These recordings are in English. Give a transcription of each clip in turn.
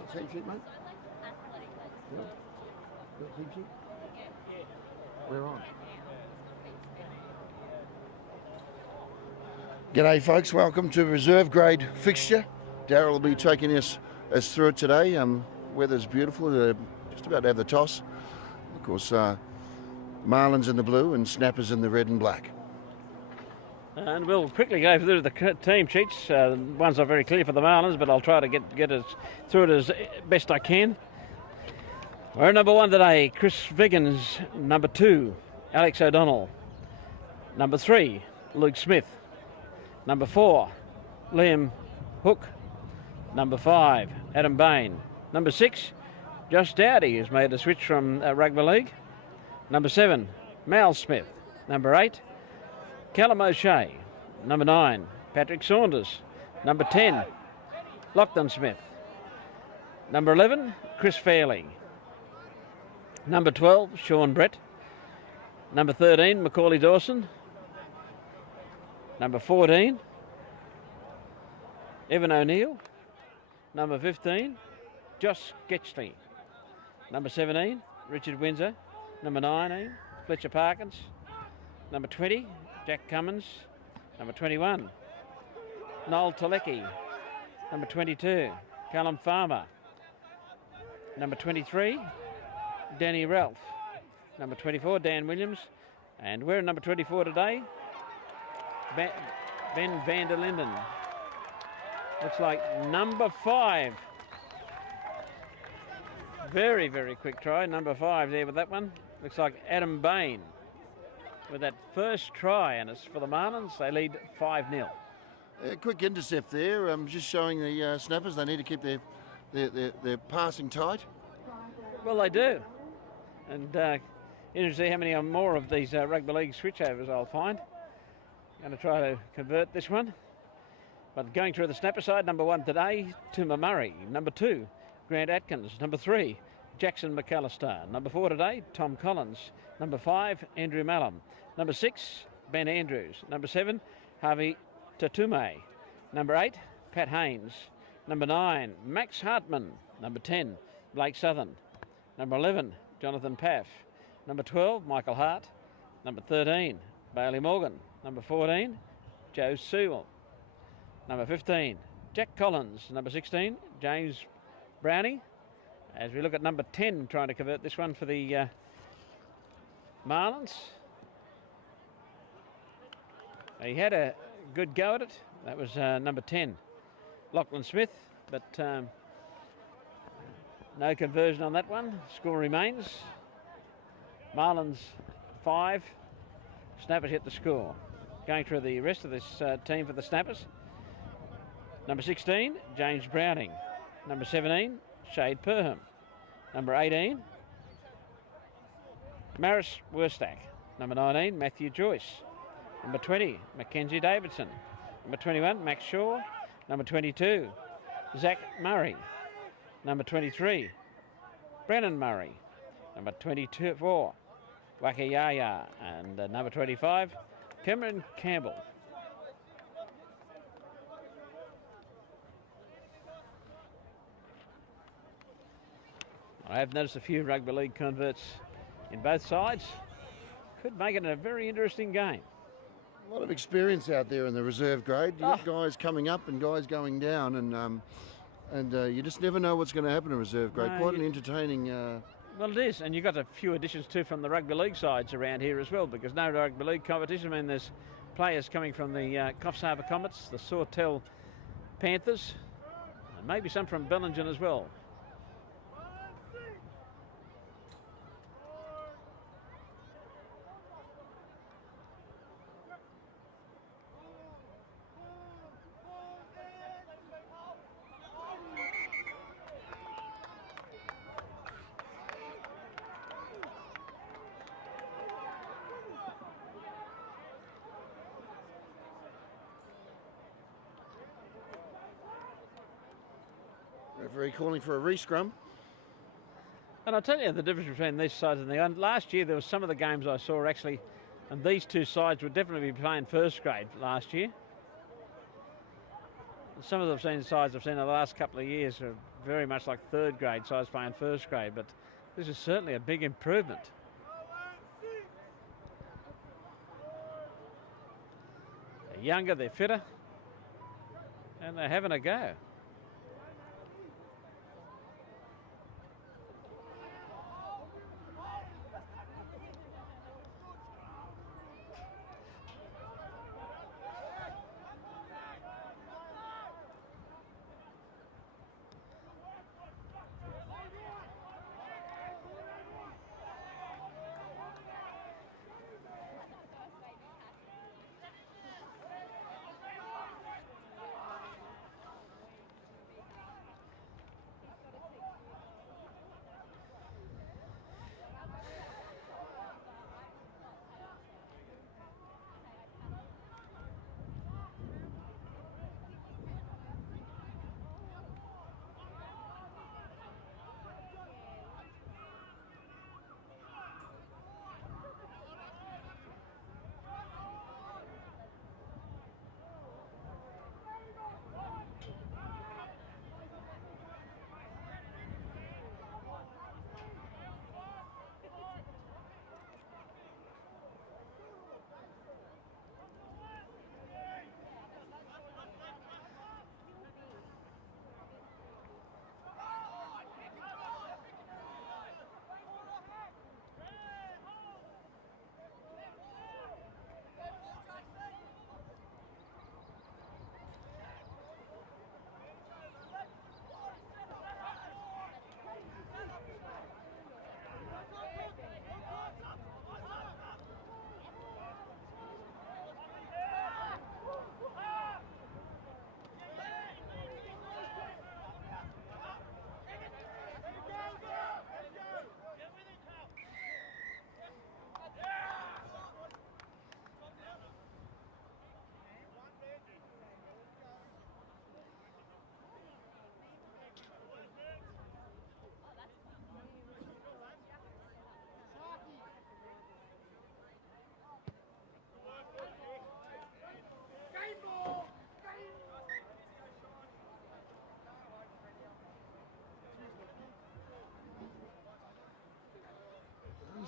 Got the team sheet, mate? Yeah. Got the team sheet? We're on. G'day folks, welcome to reserve grade fixture. Darryl will be taking us through it today. Weather's beautiful, just about to have the toss. Of course, Marlins in the blue and Snappers in the red and black. And we'll quickly go through the team sheets. One's not very clear for the Marlins, but I'll try to get us through it as best I can. We're number 1 today, Chris Viggins. Number 2, Alex O'Donnell. Number 3, Luke Smith. Number 4, Liam Hook. Number 5, Adam Bain. Number 6, Josh Dowdy, who's made a switch from Rugby League. Number 7, Mal Smith. Number 8, Callum O'Shea. Number 9, Patrick Saunders. Number 10, Lachlan Smith. Number 11, Chris Fairley. Number 12, Sean Brett. Number 13, Macaulay Dawson. Number 14, Evan O'Neill. Number 15, Josh Getchley. Number 17, Richard Windsor. Number 19, Fletcher Parkins. Number 20, Jack Cummins. Number 21, Noel Talecki. Number 22, Callum Farmer. Number 23, Danny Ralph. Number 24, Dan Williams. And we're at number 24 today, Ben van der Linden. Looks like number 5. Very, very quick try. Number 5 there with that one. Looks like Adam Bain with that first try, and it's for the Marlins. They lead 5-0. Quick intercept there, just showing the Snappers they need to keep their passing tight. Well, they do. And interesting to see how many more of these Rugby League switchovers I'll find. Going to try to convert this one. But going through the Snapper side, number 1 today, Tuma Murray. Number 2, Grant Atkins. Number 3, Jackson McAllister. Number 4 today, Tom Collins. Number 5, Andrew Mallam. Number 6, Ben Andrews. Number 7, Harvey Tatume. Number 8, Pat Haynes. Number 9, Max Hartman. Number 10, Blake Southern. Number 11, Jonathan Paff. Number 12, Michael Hart. Number 13, Bailey Morgan. Number 14, Joe Sewell. Number 15, Jack Collins. Number 16, James Brownie. As we look at number 10, trying to convert this one for the Marlins. He had a good go at it. That was number 10, Lachlan Smith, but no conversion on that one. Score remains Marlins 5, Snappers yet to score. Going through the rest of this team for the Snappers. Number 16, James Browning. Number 17, Shade Perham. Number 18, Maris Werstack. Number 19, Matthew Joyce. Number 20, Mackenzie Davidson. Number 21, Max Shaw. Number 22, Zach Murray. Number 23, Brennan Murray. Number 24, Wakayaya. And number 25, Cameron Campbell. I have noticed a few Rugby League converts in both sides. Could make it a very interesting game. A lot of experience out there in the reserve grade. You've got guys coming up and guys going down, and you just never know what's going to happen in reserve grade. Quite an entertaining... Well, it is, and you've got a few additions too from the Rugby League sides around here as well, because no Rugby League competition. I mean, there's players coming from the Coffs Harbour Comets, the Sawtell Panthers, and maybe some from Bellingen as well. Referee calling for a re-scrum. And I'll tell you the difference between these sides and the other. Last year there was some of the games I saw actually, and these two sides would definitely be playing first grade last year. Some of the sides I've seen in the last couple of years have very much like third grade size play in first grade, but this is certainly a big improvement. They're younger, they're fitter, and they're having a go.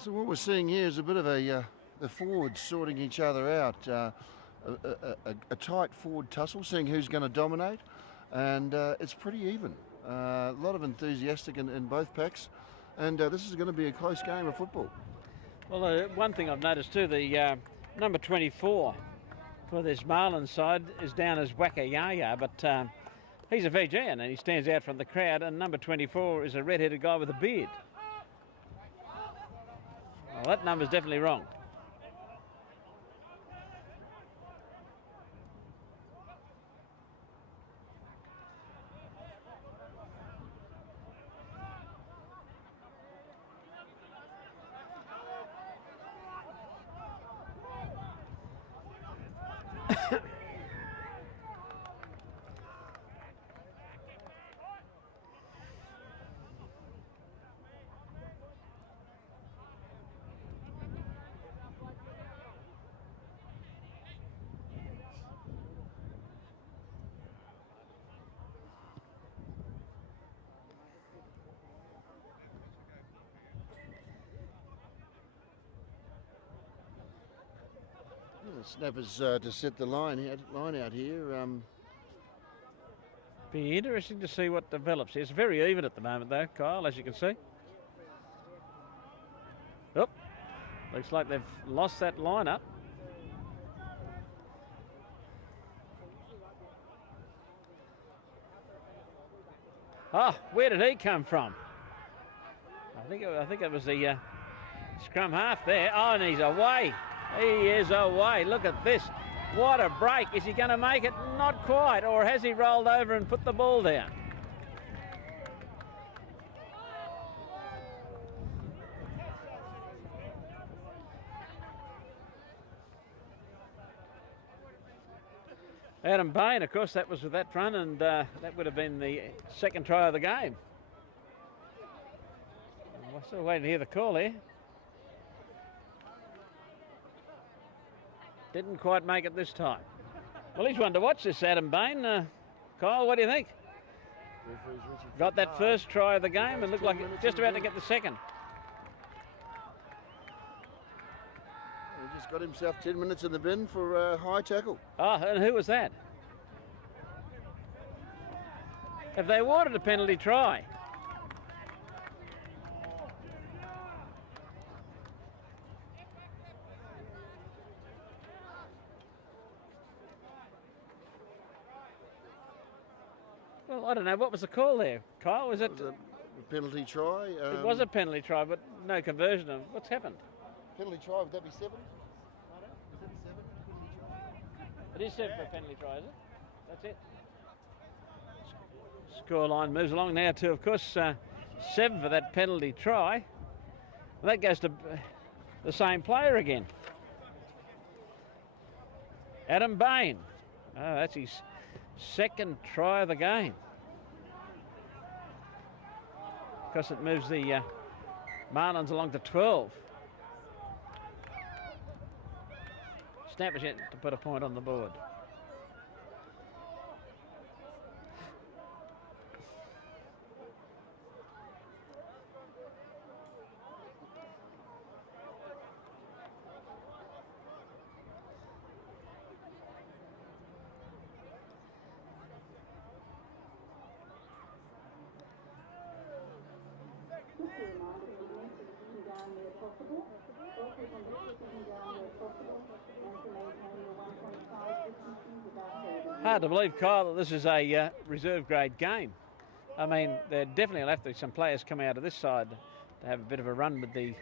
So what we're seeing here is a bit of the forwards sorting each other out. A tight forward tussle, seeing who's going to dominate, and it's pretty even. A lot of enthusiastic in both packs, and this is going to be a close game of football. Well, one thing I've noticed too, the number 24 for this Marlins side is down as Wakayaya, but he's a Fijian and he stands out from the crowd, and number 24 is a red-headed guy with a beard. Well, that number's definitely wrong. The snappers to set the line out here. Be interesting to see what develops. It's very even at the moment though, Kyle, as you can see. Oh, looks like they've lost that lineup. Ah, where did he come from? I think it was the scrum half there. Oh, and he's away. He is away. Look at this. What a break. Is he going to make it? Not quite. Or has he rolled over and put the ball down? Adam Bain, of course, that was with that run, and that would have been the second try of the game. We're still waiting to hear the call here. Didn't quite make it this time. Well, he's one to watch, this Adam Bain. Kyle, what do you think? Got that first try of the game and looked like just about to get the second. He just got himself 10 minutes in the bin for a high tackle. Oh, and who was that? Have they awarded a penalty try? Well, I don't know. What was the call there, Kyle? Was it a penalty try? It was a penalty try, but no conversion. What's happened? Penalty try, would that be 7? Is that 7? It is 7 for a penalty try, is it? That's it. Scoreline moves along now to, of course, 7 for that penalty try. Well, that goes to the same player again. Adam Bain. Oh, that's his second try of the game. Of course, it moves the Marlins along to 12. Snappers yet to put a point on the board. Hard to believe, Kyle, that this is a reserve grade game. I mean, there definitely will have to be some players coming out of this side to have a bit of a run with the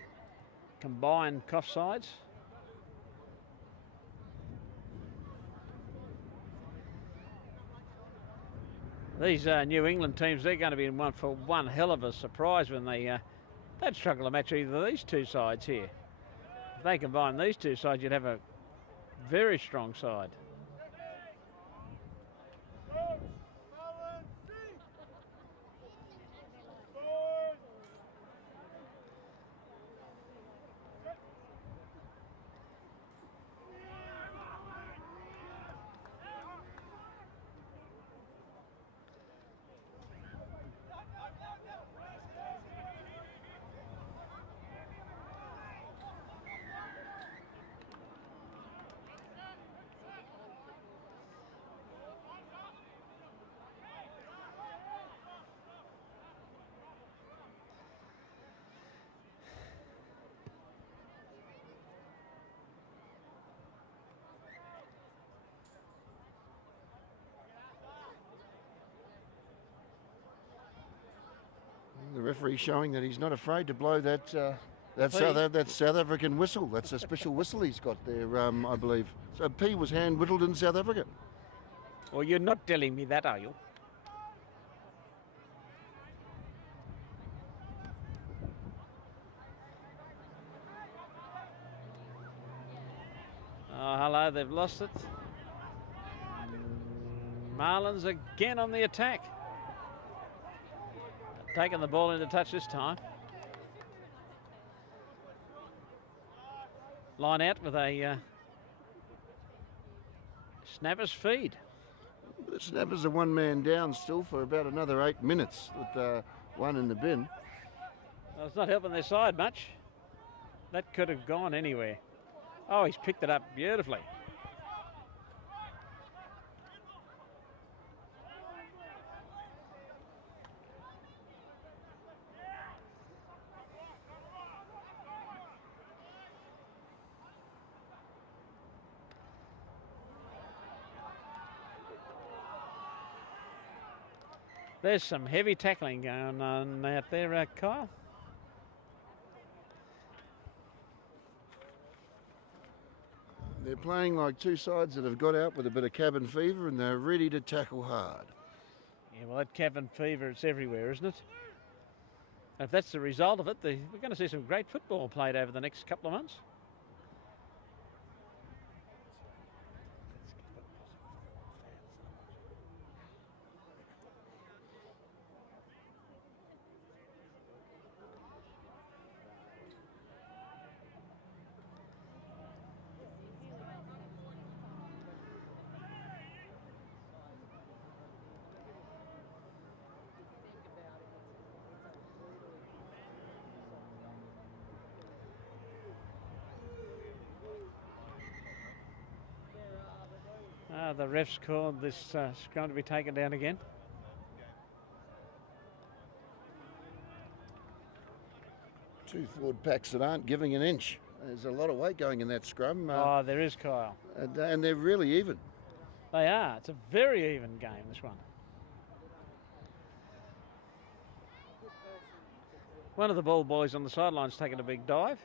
combined Cough sides. These New England teams, they're going to be in one for one hell of a surprise when they'd struggle to match either of these two sides here. If they combine these two sides, you'd have a very strong side. The referee showing that he's not afraid to blow that South African whistle. That's a special whistle he's got there, I believe. So P was hand whittled in South Africa. Well, you're not telling me that, are you? Oh, hello, they've lost it. Marlins again on the attack. Taking the ball into touch this time. Line out with a snapper's feed. The snappers are one man down still for about another 8 minutes with one in the bin. Well, it's not helping their side much. That could have gone anywhere. Oh, he's picked it up beautifully. There's some heavy tackling going on out there, Kyle. They're playing like two sides that have got out with a bit of cabin fever and they're ready to tackle hard. Yeah, well, that cabin fever, it's everywhere, isn't it? And if that's the result of it, we're going to see some great football played over the next couple of months. The ref's called this scrum to be taken down again. Two forward packs that aren't giving an inch. There's a lot of weight going in that scrum. There is, Kyle. And they're really even. They are. It's a very even game, this one. One of the ball boys on the sideline's taken a big dive.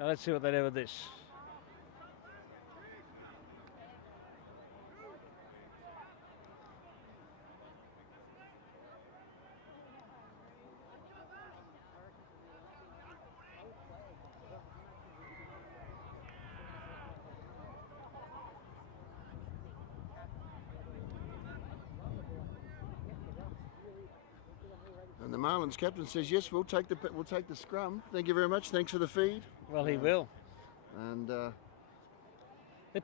Now let's see what they do with this. And the Marlins captain says, yes, we'll take the scrum. Thank you very much. Thanks for the feed. Well, he will. And they're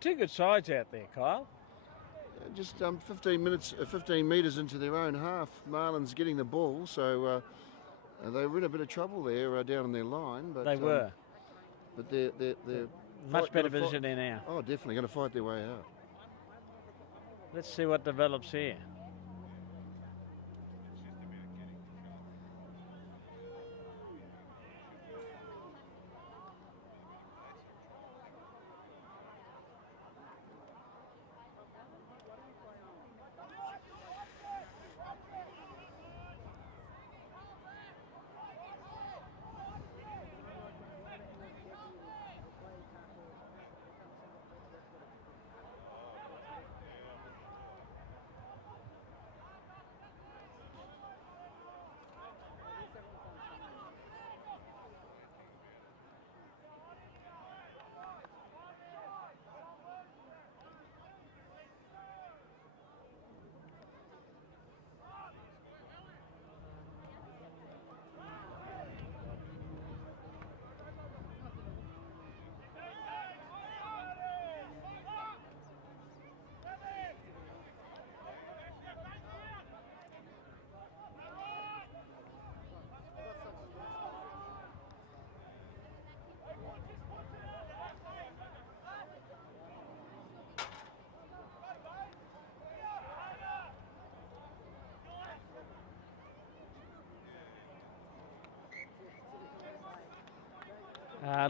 two good sides out there, Kyle. just 15 metres into their own half, Marlins getting the ball. So they were in a bit of trouble there down on their line. But they were. But they're much better position there now. Oh, definitely going to fight their way out. Let's see what develops here.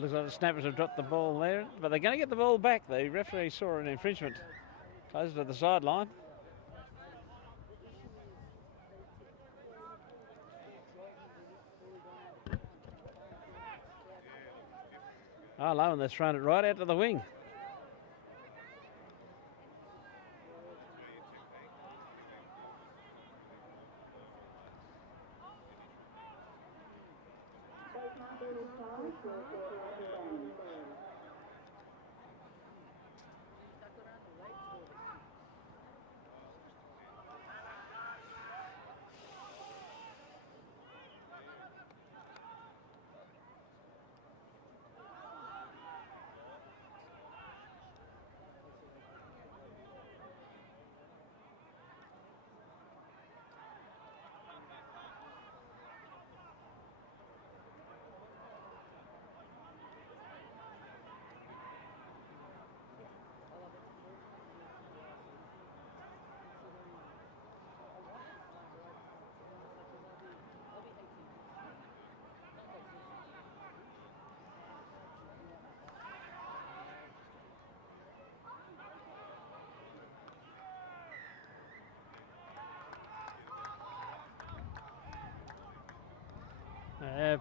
Looks like the Snappers have dropped the ball there, but they're going to get the ball back. The referee saw an infringement closer to the sideline. Oh, low, and they've thrown it right out to the wing.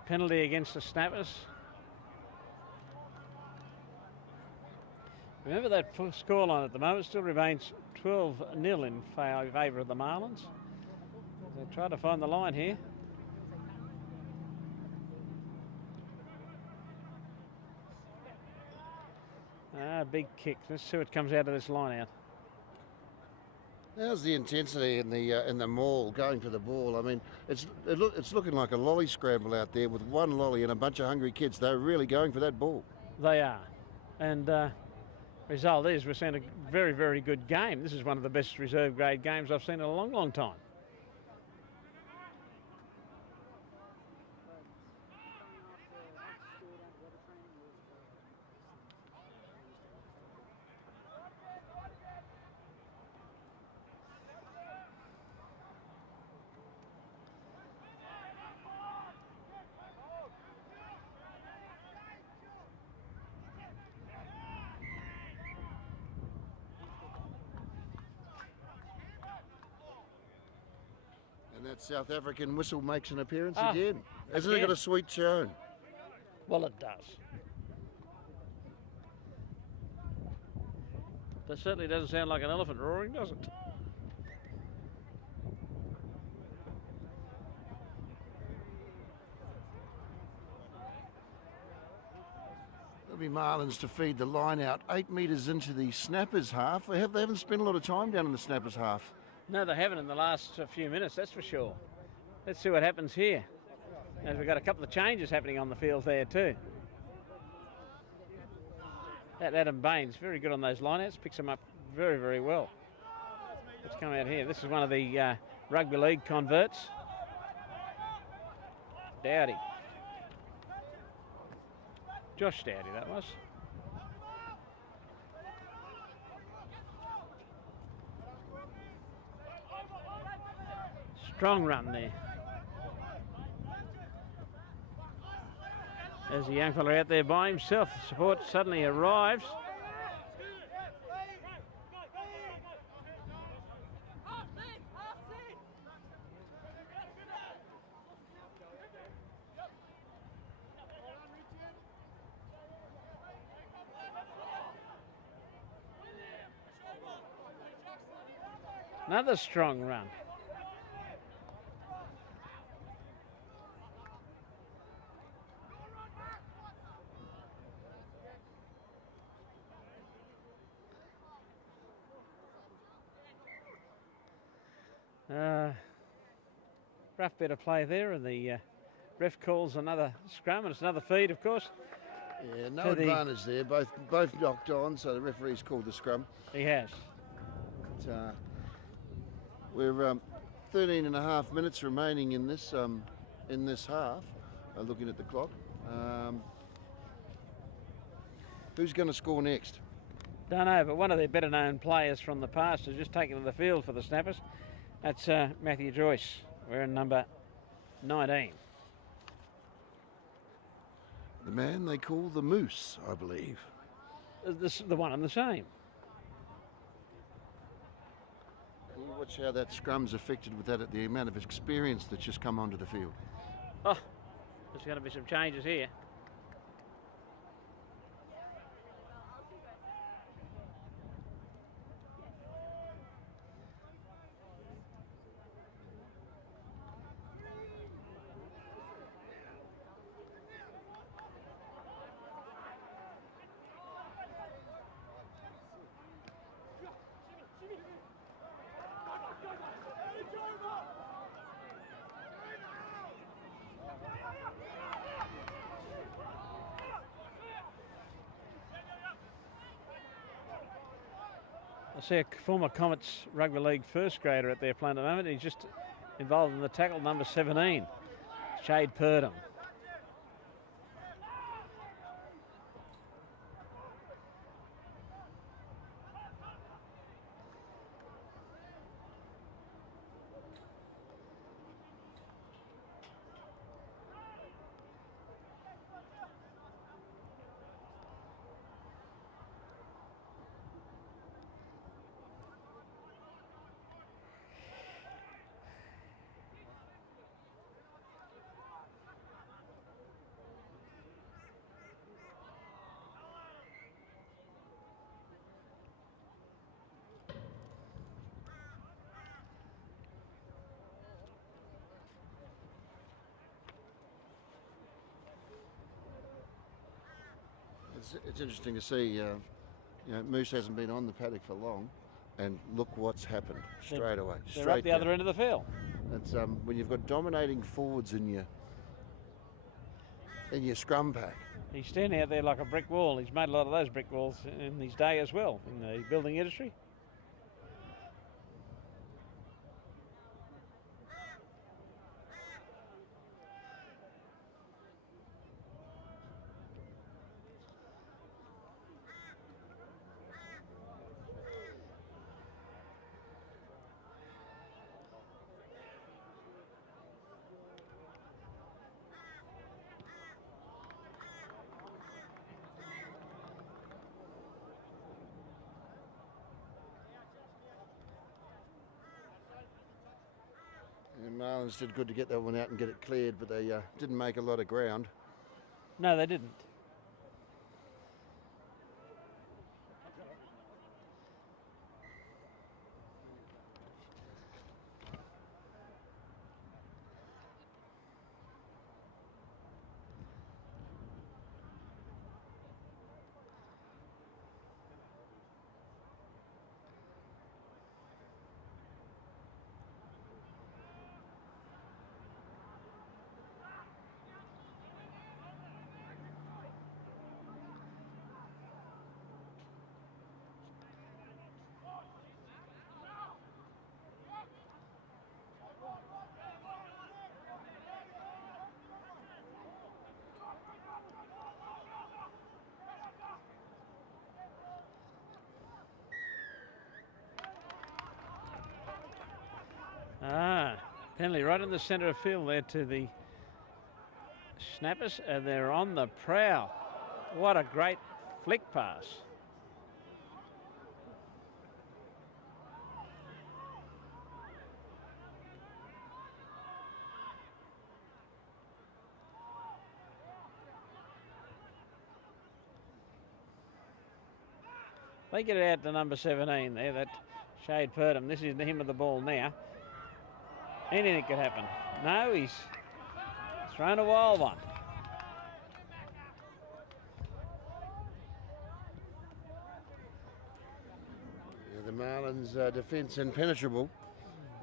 Penalty against the Snappers. Remember that scoreline at the moment still remains 12-0 in favour of the Marlins. They try to find the line here. Big kick. Let's see what comes out of this line out. How's the intensity in the maul going for the ball? I mean, it's looking like a lolly scramble out there with one lolly and a bunch of hungry kids. They're really going for that ball. They are. And result is we're seeing a very, very good game. This is one of the best reserve grade games I've seen in a long, long time. And that South African whistle makes an appearance Ah, again. Hasn't it got a sweet tone? Well, it does. That certainly doesn't sound like an elephant roaring, does it? There'll be Marlins to feed the line out 8 metres into the snappers half. They haven't spent a lot of time down in the snappers half. No, they haven't in the last few minutes, that's for sure. Let's see what happens here. As we've got a couple of changes happening on the field there too. That Adam Baines, very good on those lineouts, picks them up very, very well. Let's come out here. This is one of the rugby league converts. Dowdy. Josh Dowdy, that was. Strong run there. There's a young fella out there by himself. Support suddenly arrives. Another strong run. Rough bit of play there, and the ref calls another scrum, and it's another feed, of course. Yeah, no advantage there. Both knocked on, so the referee's called the scrum. He has. But, we're 13 and a half minutes remaining in this half. Looking at the clock. Who's going to score next? Don't know, but one of their better known players from the past has just taken to the field for the Snappers. That's Matthew Joyce, wearing number 19. The man they call the Moose, I believe. The one and the same. And you watch how that scrum's affected with that, the amount of experience that's just come onto the field. Oh, there's going to be some changes here. I see a former Comets Rugby League first grader out there playing at the moment. He's just involved in the tackle, number 17, Shade Purdom. It's interesting to see, Moose hasn't been on the paddock for long. and look what's happened straight away. They're up the other end of the field. It's when you've got dominating forwards in your scrum pack. He's standing out there like a brick wall. He's made a lot of those brick walls in his day as well in the building industry. And Marlins did good to get that one out and get it cleared, but they didn't make a lot of ground. No, they didn't. Penalty right in the centre of field there to the Snappers, and they're on the prowl. What a great flick pass. They get it out to number 17 there, that Shade Purdom. This is him with the ball now. Anything could happen. No, he's thrown a wild one. Yeah, the Marlins' defence impenetrable.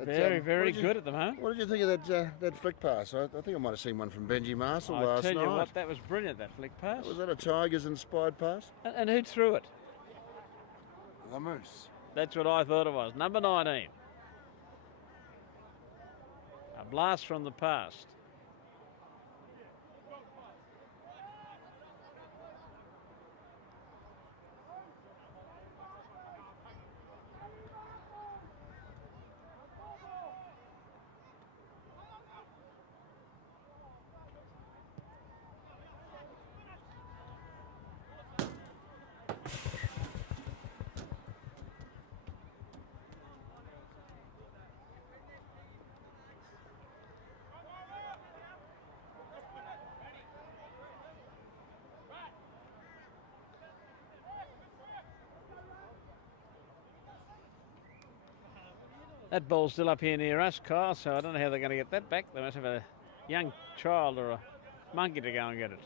Very good at the moment. What did you think of that flick pass? I think I might have seen one from Benji Marshall last night. I tell you what, that was brilliant, that flick pass. Was that a Tigers-inspired pass? And who threw it? The Moose. That's what I thought it was. Number 19. A blast from the past. That ball's still up here near us, Kyle, so I don't know how they're going to get that back. They must have a young child or a monkey to go and get it.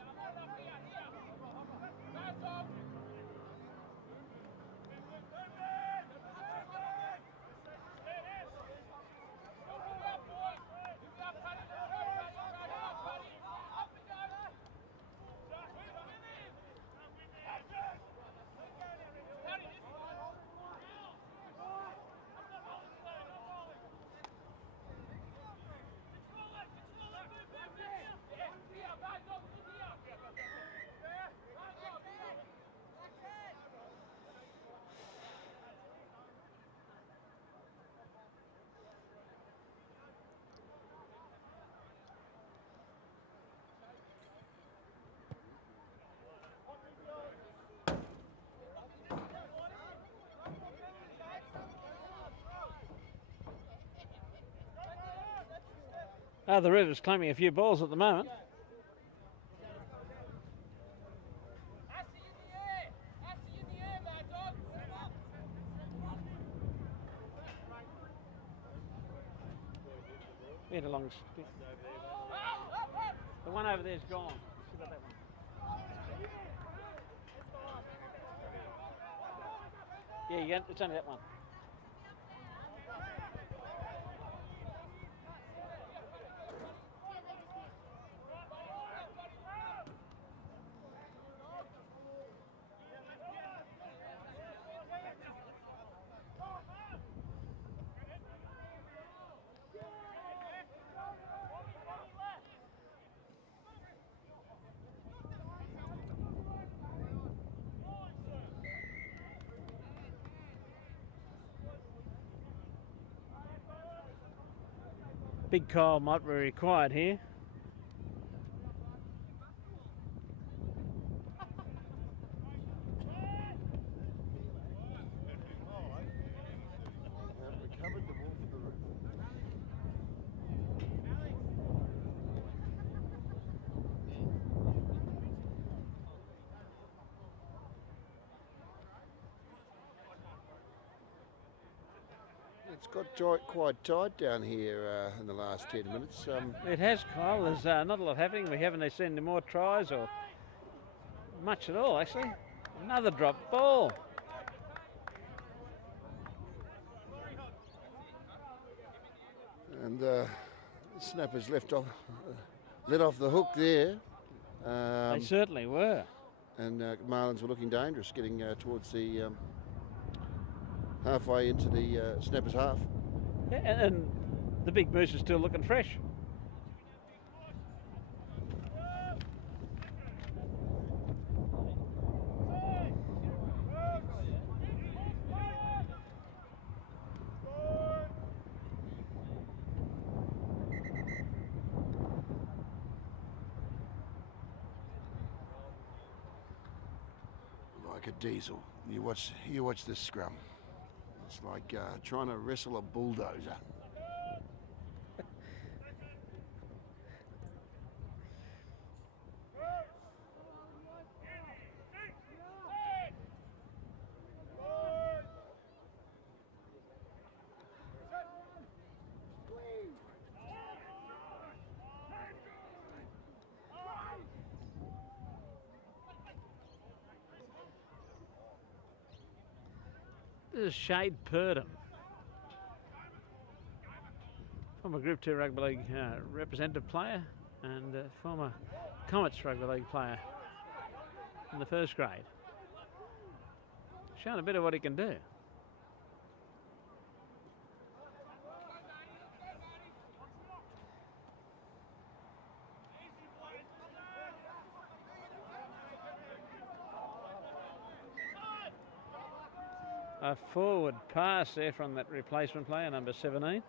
The River's claiming a few balls at the moment. Been a long stick. The one over there's gone. Still got that one. Yeah, it's only that one. big coal might be required here. It's got quite tight down here in the last 10 minutes. It has, Kyle. There's not a lot happening. We haven't seen any more tries or much at all, actually. Another drop ball. And snappers let off the hook there. They certainly were. And Marlins were looking dangerous, getting towards the halfway into the snappers half. Yeah, and the big moose is still looking fresh. Like a diesel. You watch this scrum. It's like trying to wrestle a bulldozer. This is Shade Purdom, former Group 2 Rugby League representative player and former Comets Rugby League player in the first grade. Showing a bit of what he can do. A forward pass there from that replacement player, number 17.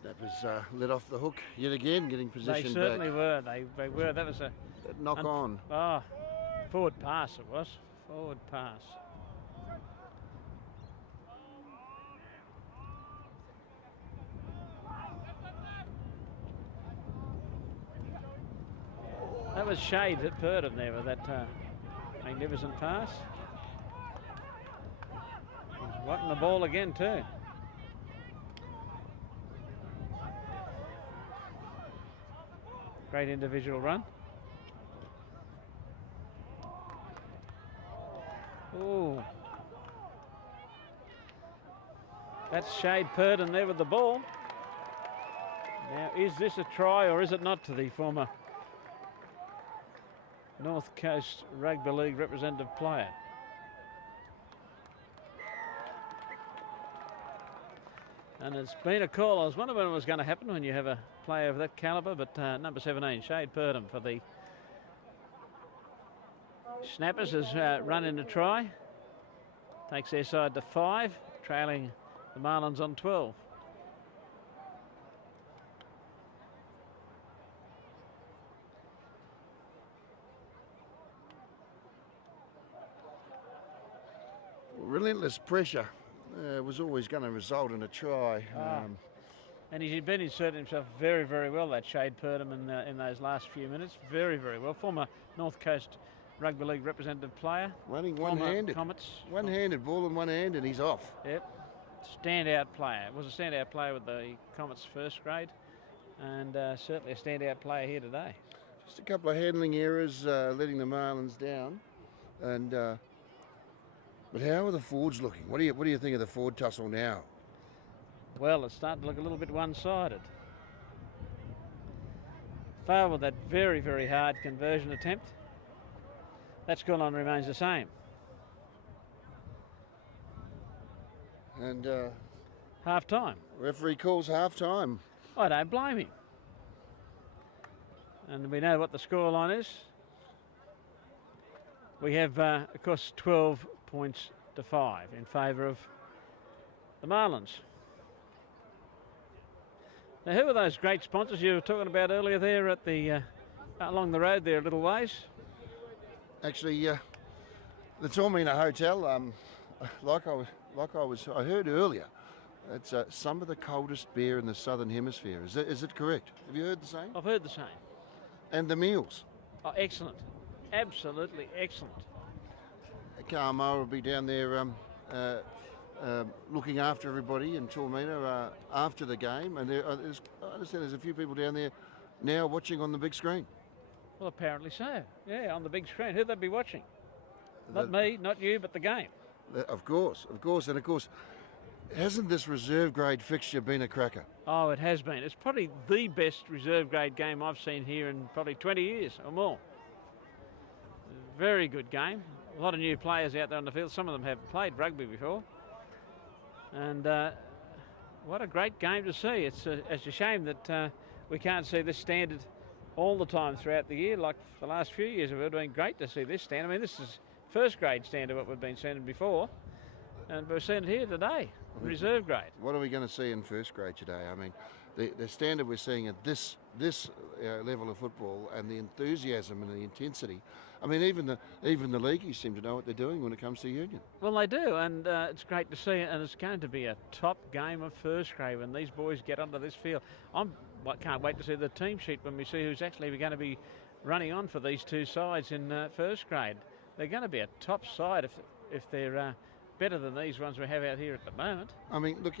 Snappers let off the hook yet again, getting position They certainly back. were. They were. That was a Knock on. Oh, forward pass it was. Forward pass. That was Shade that Purdom there with that magnificent pass. He's wanting the ball again too. Great individual run. Ooh. That's Shade Purdom there with the ball. Now, is this a try or is it not to the former North Coast Rugby League representative player? And it's been a call. I was wondering when it was going to happen when you have a player of that calibre, but number 17, Shade Purdom for the Snappers has run in a try. Takes their side to 5, trailing the Marlins on 12. Relentless pressure was always going to result in a try. And he's been inserting himself very, very well, that Shade Purdom, in those last few minutes. Very, very well. Former North Coast Rugby League representative player. Running one-handed. Comets. One-handed, ball in one hand, and he's off. Yep. Standout player. Was a standout player with the Comets first grade, and certainly a standout player here today. Just a couple of handling errors, letting the Marlins down. And but how are the forwards looking? What do you think of the forward tussle now? Well, it's starting to look a little bit one-sided. Failed with that very, very hard conversion attempt. That scoreline remains the same. And Half time. referee calls half time. I don't blame him. And we know what the scoreline is. We have, of course, 12 points to 5 in favour of the Marlins. Now, who are those great sponsors you were talking about earlier there at the along the road there a little ways? Actually, the Tormina Hotel, I heard earlier, it's some of the coldest beer in the Southern Hemisphere. Is it correct? Have you heard the same? I've heard the same. And the meals. Oh, excellent. Absolutely excellent. Carmo will be down there looking after everybody in Tormina after the game. And I understand there's a few people down there now watching on the big screen. Well, apparently so. Yeah, on the big screen. Who'd they be watching? Not me, not you, but the game. Of course. And of course, hasn't this reserve grade fixture been a cracker? Oh, it has been. It's probably the best reserve grade game I've seen here in probably 20 years or more. Very good game. A lot of new players out there on the field. Some of them have played rugby before. And what a great game to see. It's a shame that we can't see this standard all the time throughout the year. Like the last few years, we've been great to see this standard. I mean, this is first grade standard what we've been seeing before. And we're seeing it here today, reserve grade. What are we going to see in first grade today? I mean, the standard we're seeing at this level of football and the enthusiasm and the intensity. I mean, even the leagueies seem to know what they're doing when it comes to union. Well, they do, and it's great to see it. And it's going to be a top game of first grade when these boys get onto this field. Can't wait to see the team sheet when we see who's actually going to be running on for these two sides in first grade. They're going to be a top side if they're better than these ones we have out here at the moment. I mean, look,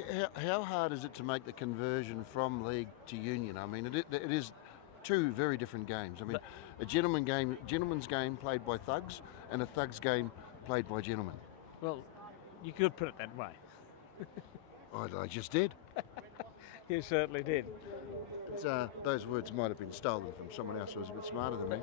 how hard is it to make the conversion from league to union? I mean, it is two very different games. I mean, a gentleman's game played by thugs, and a thugs game played by gentlemen. Well, you could put it that way. I just did. You certainly did. Those words might have been stolen from someone else who was a bit smarter than me.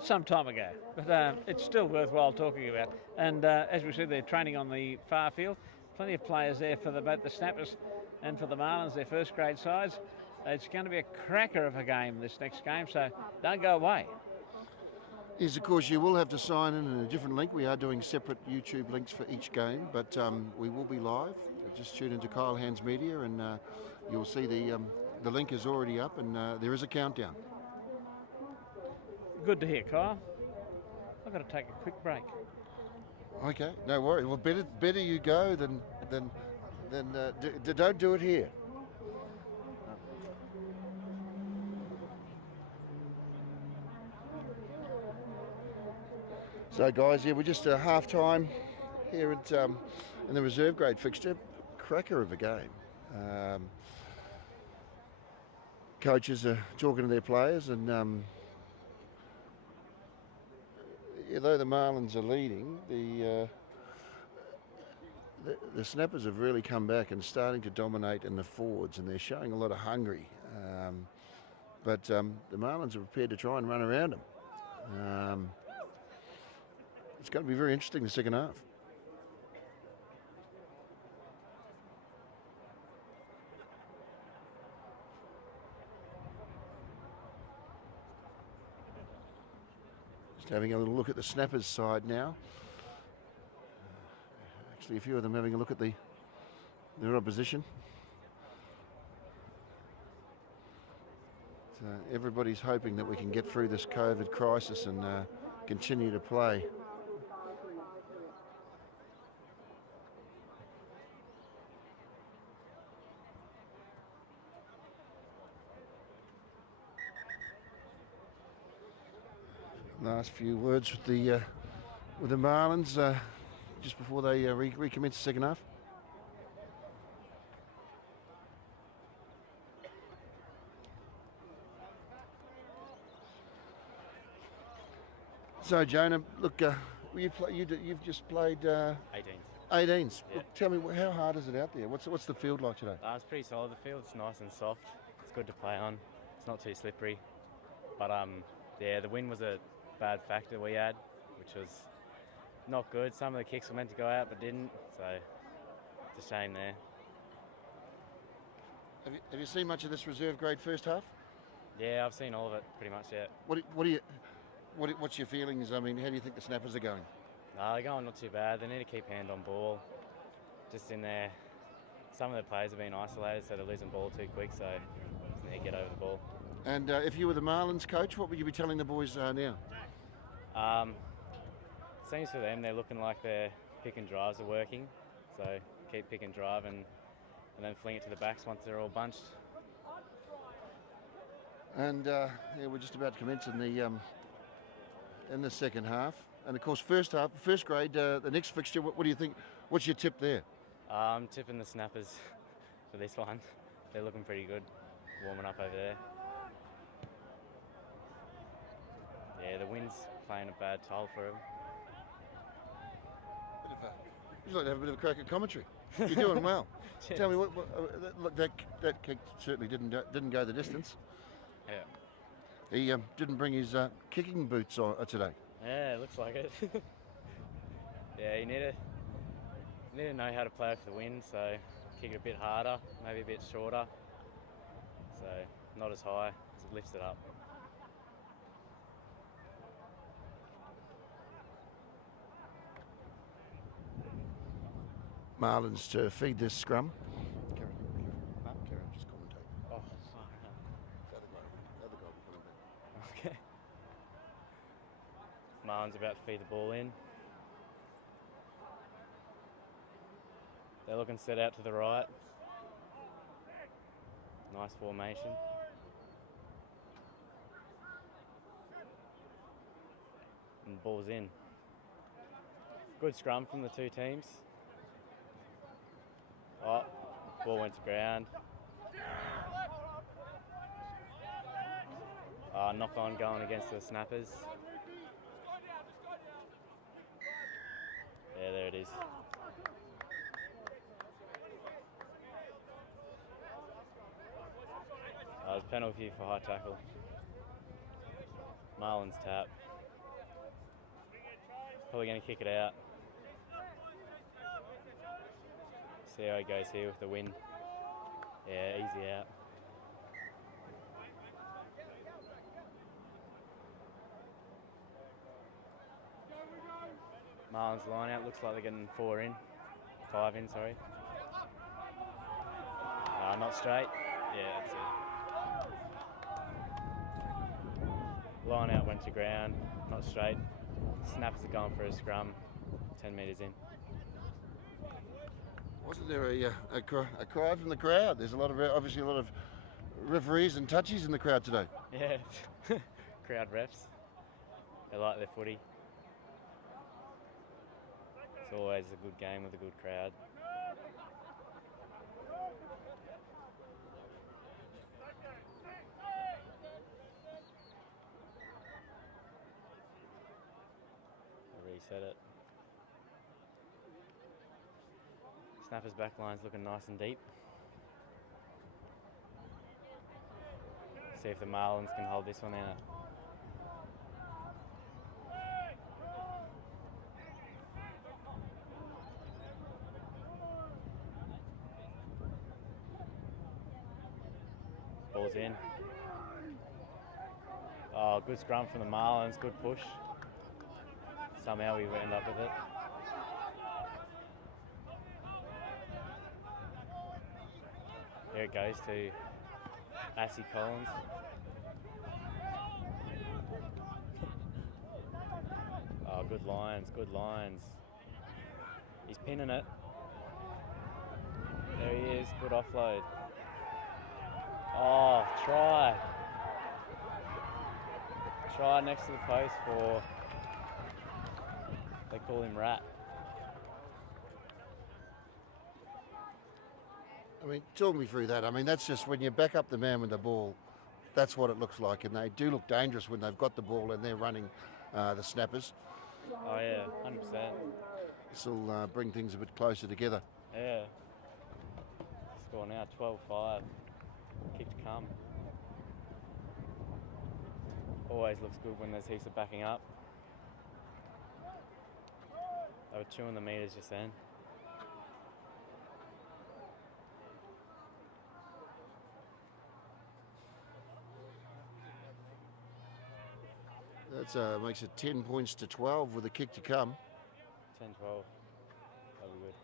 Some time ago, but it's still worthwhile talking about. And as we said, they're training on the far field. Plenty of players there for both the Snappers and for the Marlins, their first grade sides. It's going to be a cracker of a game, this next game, so don't go away. Yes, of course, you will have to sign in a different link. We are doing separate YouTube links for each game, but we will be live. Just tune into Kyle Hands Media and you'll see the link is already up and there is a countdown. Good to hear, Kyle. I've got to take a quick break. Okay, no worries. Well, better you go than don't do it here. So, guys, we're just at half time here at in the reserve grade fixture. Cracker of a game. Coaches are talking to their players, and though the Marlins are leading, the Snappers have really come back and starting to dominate in the forwards, and they're showing a lot of hungry. But the Marlins are prepared to try and run around them. It's going to be very interesting the second half. Just having a little look at the Snappers side now. Actually, a few of them having a look at their opposition. So everybody's hoping that we can get through this COVID crisis and continue to play. Last few words with the Marlins just before they recommence the second half. So Jonah, look, you've just played 18s. 18s. Yeah. Look, tell me, how hard is it out there? What's the field like today? It's pretty solid. The field's nice and soft. It's good to play on. It's not too slippery. But the wind was a bad factor we had, which was not good. Some of the kicks were meant to go out but didn't. So it's a shame there. Have you seen much of this reserve grade first half? Yeah, I've seen all of it pretty much. Yeah. What's your feelings? I mean, how do you think the snappers are going? They're going not too bad. They need to keep hand on ball. Just in there, some of the players have been isolated, so they're losing ball too quick. So just need to get over the ball. And if you were the Marlins coach, what would you be telling the boys now? Seems for them, they're looking like their pick and drives are working. So keep pick and drive and then fling it to the backs once they're all bunched. And we're just about to commence in the second half. And of course, first grade, the next fixture. What do you think? What's your tip there? I'm tipping the snappers for this one. They're looking pretty good, warming up over there. Yeah, the wind's playing a bad toll for them. You'd like to have a bit of a crack at commentary. You're doing well. Tell me, look, that kick certainly didn't go the distance. Yeah. He didn't bring his kicking boots on today. Yeah, it looks like it. Yeah, you need to know how to play off the wind, so kick it a bit harder, maybe a bit shorter, so not as high, so it lifts it up. Marlins to feed this scrum. Karen, just commentate. Oh, fuck. Other goal coming back. Okay. Marlins about to feed the ball in. They're looking set out to the right. Nice formation. And the ball's in. Good scrum from the two teams. Oh, ball went to ground. Knock on going against the snappers. Yeah, there it is. It was penalty for high tackle. Marlins tap. Probably going to kick it out. See how he goes here with the win. Yeah, easy out. Marlins line out, looks like they're getting 5 in, sorry. Not straight. Yeah, that's it. Line out went to ground, not straight. Snappers are going for a scrum, 10 metres in. Wasn't there a cry from the crowd? There's obviously a lot of referees and touchies in the crowd today. Yeah, crowd refs. They like their footy. It's always a good game with a good crowd. Reset it. Snappers back line's looking nice and deep. See if the Marlins can hold this one out. Ball's in. Oh, good scrum from the Marlins, good push. Somehow we end up with it. There it goes to Assy Collins. Oh, good lines, good lines. He's pinning it. There he is, good offload. Oh, try. Try next to the post for, they call him Rat. I mean, talk me through that. I mean, that's just when you back up the man with the ball, that's what it looks like. And they do look dangerous when they've got the ball and they're running the snappers. Oh yeah, 100%. This will bring things a bit closer together. Yeah. Score now, 12-5. Kick to come. Always looks good when there's heaps of backing up. They were chewing the meters just then. That makes it 10 points to 12 with a kick to come. 10-12. That'll be good.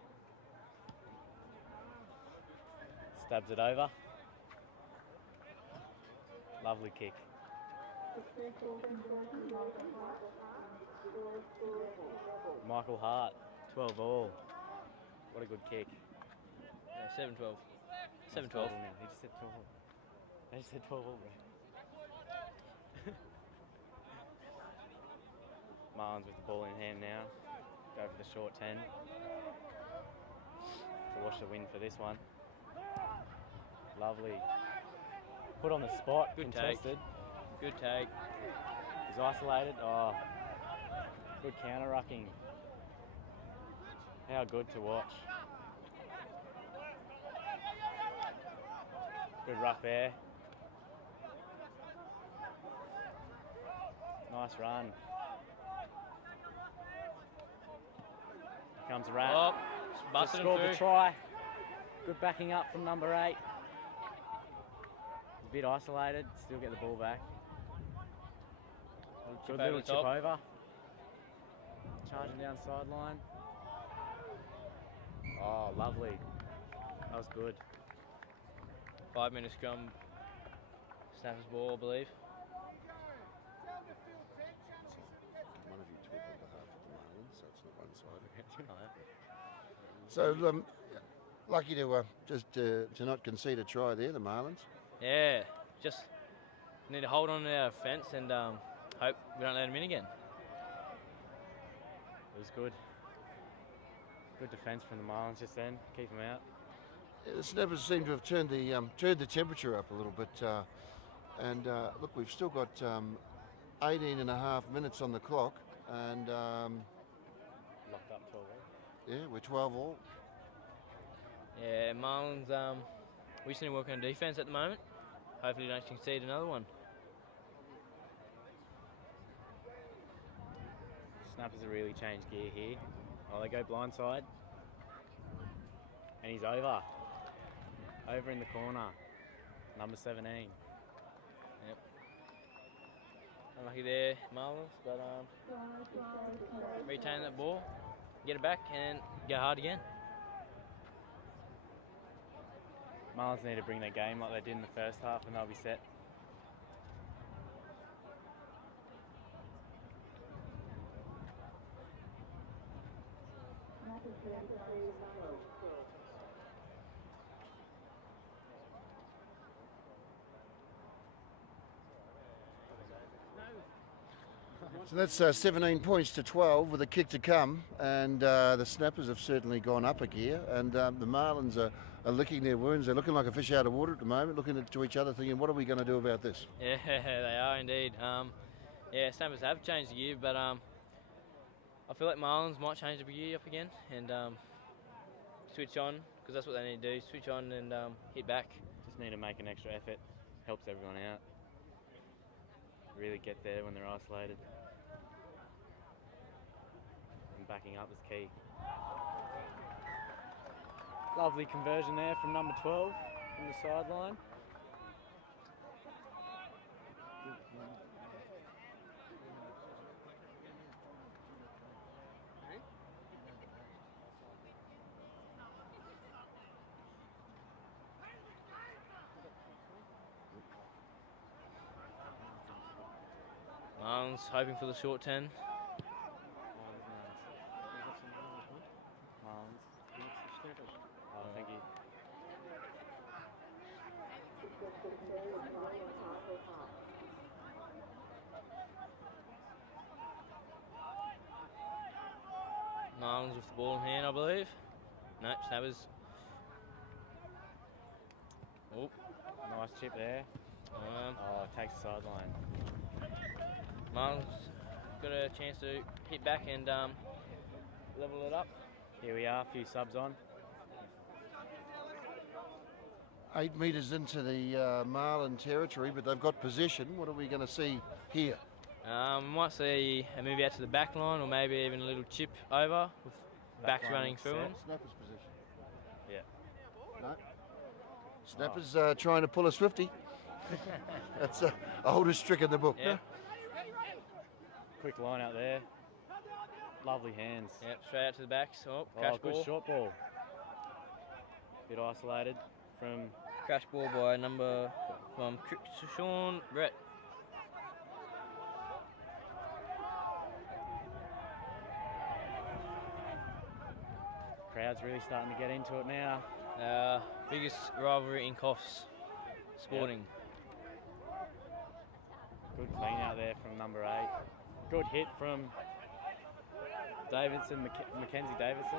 Stabs it over. Lovely kick. Michael Hart, 12 all. What a good kick. Yeah, 7-12. 7-12. He just said 12 all. They just said 12 all, bro. Marlins with the ball in hand now. Go for the short 10. To watch the win for this one. Lovely. Put on the spot. Good contested. take. Good take. He's isolated. Oh, good counter rucking. How good to watch. Good ruck there. Nice run. Here comes a rat. Oh, Just busted him scored the through. try. Good backing up from number 8. A bit isolated. Still get the ball back. Good over little the chip top. over. Charging down sideline. Oh, lovely. That was good. 5-minute scrum. Snappers ball, I believe. One of you talk on behalf of the Marlins, so it's not one-sided. Oh, So lucky to just to not concede a try there, the Marlins. yeah, just need to hold on to our fence and hope we don't let them in again. It was good. Good defence from the Marlins just then. Keep them out. Yeah, the Snappers seem to have turned the temperature up a little bit, and look, we've still got 18 and a half minutes on the clock, and Locked up 12 all. yeah, we're 12 all. Yeah, Marlins, we just need to work on defence at the moment. Hopefully don't concede another one. Snappers have really changed gear here. Oh, they go blindside. And he's over. Over in the corner. Number 17. Yep. Unlucky there, Marlins, but retain that ball, get it back, and go hard again. Marlins need to bring their game like they did in the first half and they'll be set. So that's 17 points to 12 with a kick to come, and the Snappers have certainly gone up a gear, and the Marlins are licking their wounds. They're looking like a fish out of water at the moment, looking to each other thinking, what are we going to do about this? Yeah, they are indeed. Yeah, Snappers have changed the gear, but I feel like Marlins might change the gear up again and switch on, because that's what they need to do, switch on and hit back. Just need to make an extra effort. Helps everyone out. Really get there when they're isolated. And backing up is key. Lovely conversion there from number 12 from the sideline. Marlins hoping for the short 10. Oh, thank you. Marlins with the ball in hand, I believe. No, Snappers. Oh, Nice chip there. Oh, it takes the sideline. Marlins got a chance to hit back and level it up. Here we are, a few subs on. 8 metres into the Marlin territory, but they've got possession. What are we going to see here? We might see a move out to the back line, or maybe even a little chip over with backs line running through set. them. Snappers possession. Yeah. No. Snappers trying to pull a Swifty. That's the oldest trick in the book. Yeah. Quick line out there. Lovely hands. Yep, straight out to the backs. Oh, crash Good ball. short ball. Bit isolated from... Crash ball by from Sean Brett. Crowd's really starting to get into it now. Biggest rivalry in Coffs Sporting. Good clean out there from number 8. Good hit from Davidson, Mackenzie Davidson.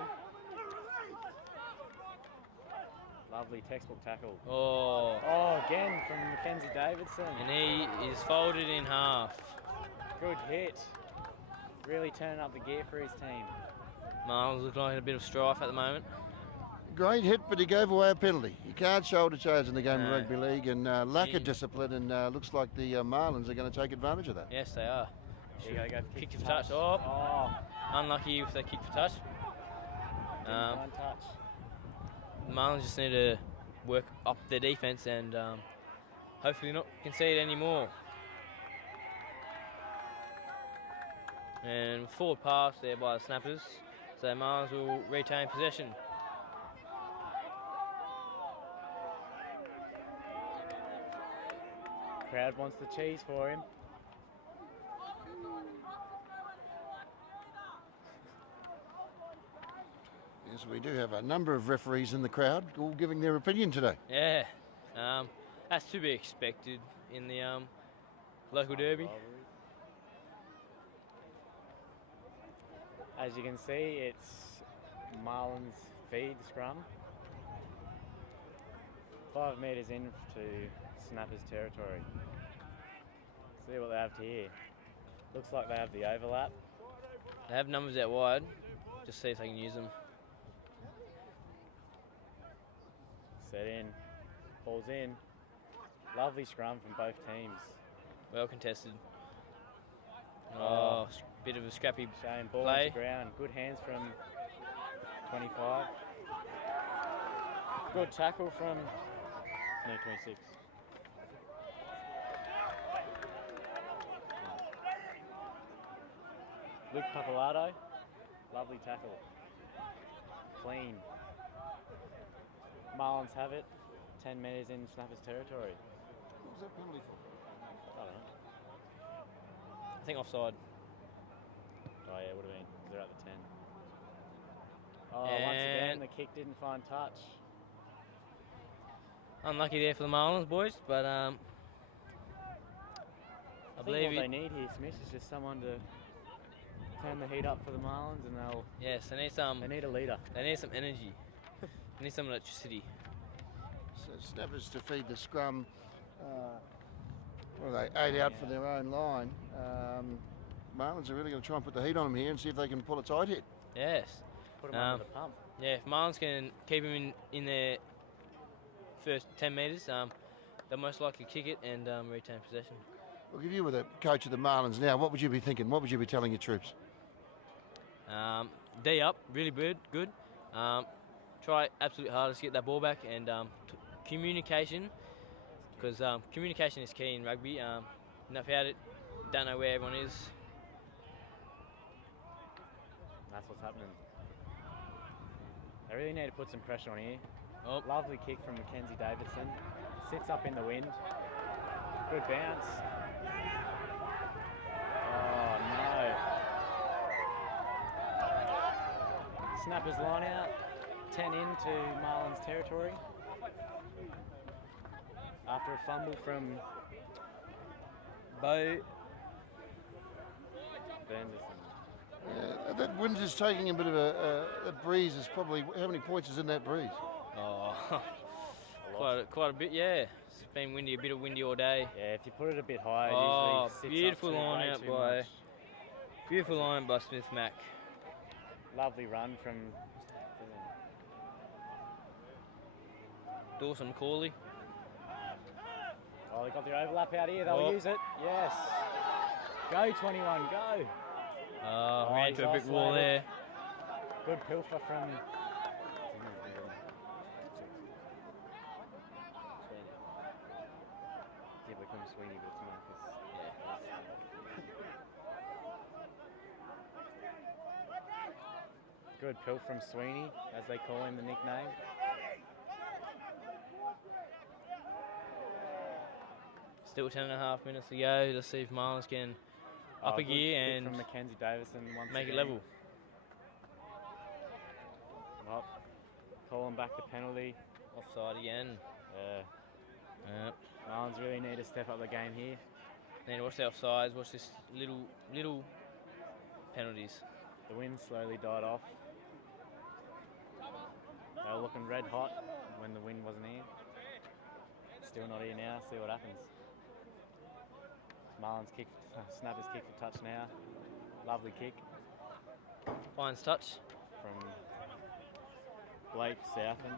Lovely textbook tackle. Oh, Again from Mackenzie Davidson. and he is folded in half. Good hit. Really turning up the gear for his team. Marlins look like a bit of strife at the moment. Great hit, but he gave away a penalty. You can't shoulder charge in the game of No. rugby league, and lack of discipline, and looks like the Marlins are going to take advantage of that. Yes, they are. There you go for Kick for touch. Oh, unlucky if they kick for touch. Didn't find touch. The Marlins just need to work up their defence and hopefully not concede any more. And forward pass there by the Snappers, so Marlins will retain possession. Crowd wants the cheese for him. Yes, we do have a number of referees in the crowd, all giving their opinion today. Yeah, that's to be expected in the local derby. As you can see, it's Marlins feed scrum. 5 metres in to Snappers territory. See what they have here. Looks like they have the overlap. They have numbers out wide, just see if they can use them. Set in, ball's in. Lovely scrum from both teams. Well contested. Oh. Bit of a scrappy Shane, ball play. to ground. Good hands from 25. Good tackle from no, 26. Luke Papalato. Lovely tackle. Clean. Marlins have it. 10 metres in Snappers territory. What was that penalty for? I don't know. I think offside. Oh yeah, it would have been, because they're at the 10. Oh, once again, And- the kick didn't find touch. Unlucky there for the Marlins boys, but I I think believe what they need here, Smith, is just someone to turn the heat up for the Marlins, and yes, they need they need a leader. some energy. They need some electricity. So Snappers to feed the scrum. Well, they 8 out for their own line. Marlins are really going to try and put the heat on them here and see if they can pull a tight hit. Yes. Put them under the pump. Yeah, if Marlins can keep him in their first 10 metres, they'll most likely kick it and retain possession. Look, if you were the coach of the Marlins now, what would you be thinking? What would you be telling your troops? D up, really good. Try absolute hardest to get that ball back, and communication, because communication is key in rugby. Without it, don't know where everyone is. That's what's happening. They really need to put some pressure on here. Oh, Lovely kick from Mackenzie Davidson. Sits up in the wind. Good bounce. Oh no. Snappers line out. 10 into Marlins territory. After a fumble from Bo Benderson. That wind is taking a bit of that breeze is probably, how many points is in that breeze? oh, quite a bit. Yeah, it's been windy, a bit of windy all day. Yeah, if you put it a bit higher, it Oh, usually sits beautiful up line way out too by much. beautiful line by Smith Mac. Lovely run from Dawson Corley. Oh, they got the overlap out here. They'll Oh. use it. Yes. Go 21, go. Ran he's into a big wall isolated. there. Good pilfer from Yeah, we call him Sweeney, but it's Marcus. Good pilt from Sweeney, as they call him, the nickname. Still 10.5 minutes to go. Let's see if Marlins can up a Good gear kick and from Mackenzie Davison once make it again. level. Well, calling back the penalty. Offside again. Yep. Marlins really need to step up the game here. Need to watch the offsides. Watch this little penalties. The wind slowly died off. They were looking red hot when the wind wasn't here. Still not here now. See what happens. Marlins kick, Snappers kick for touch now. Lovely kick Finds touch. from Blake Southam.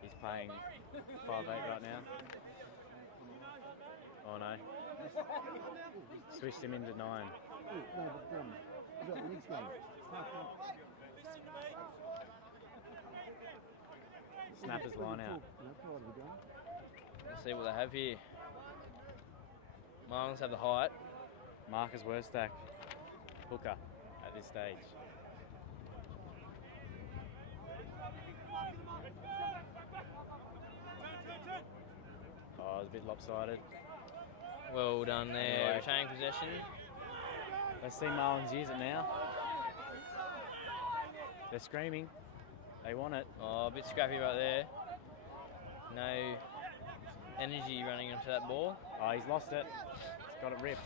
He's playing 5'8" right now. Oh no. Switched him into 9. Snappers line out. Let's see what they have here. Marlins have the height. Marcus Werstack, hooker at this stage. Oh, it was a bit lopsided. Well done there. Anyway. Retaining possession. Let's see Marlins use it now. They're screaming. They want it. Oh, a bit scrappy right there. No energy running into that ball. Oh, he's lost it. He's got it ripped.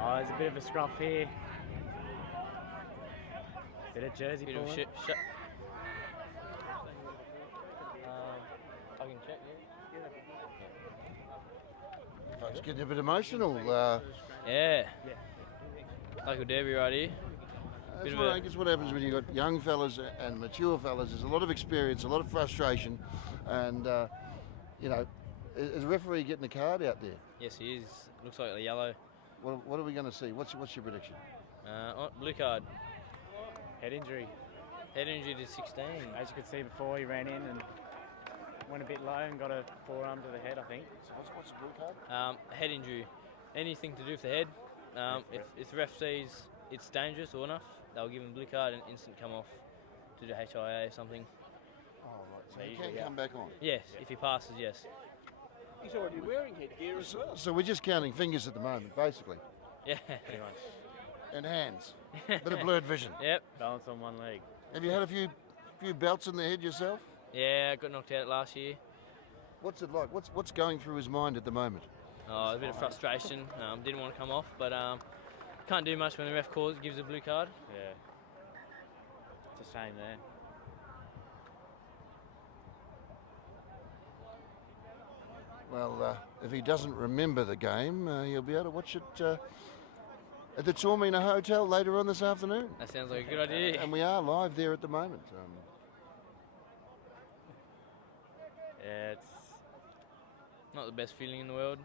Oh, there's a bit of a scruff here. Bit of jersey Bit of pulling. shit. I can check. Folks getting a bit emotional. Yeah. Local derby right here. That's what, I guess what happens when you've got young fellas and mature fellas. There's a lot of experience, a lot of frustration, and you know, is the referee getting a card out there? Yes, he is. Looks like a yellow. What are we going to see? What's your prediction? Blue card. Head injury. Head injury to 16. As you could see before, he ran in and went a bit low and got a forearm to the head, I think. So what's the blue card? Head injury. Anything to do with the head. If the ref sees it's dangerous or enough, they'll give him blue card and instant come off to the HIA or something. Oh, right. So They he usually can come back on. Yes, if he passes, yes. He's already wearing headgear as well. So we're just counting fingers at the moment, basically, Yeah. Pretty much. and hands. Bit of blurred vision. Yep. Balance on one leg. Have you had a few belts in the head yourself? Yeah, I got knocked out last year. What's it like? What's going through his mind at the moment? Oh, a bit of frustration. Didn't want to come off, but can't do much when the ref gives a blue card. Yeah. It's a shame there. Well, if he doesn't remember the game, he'll be able to watch it at the Tormina Hotel later on this afternoon. That sounds like a good idea. And we are live there at the moment. Yeah, it's Not the best feeling in the world.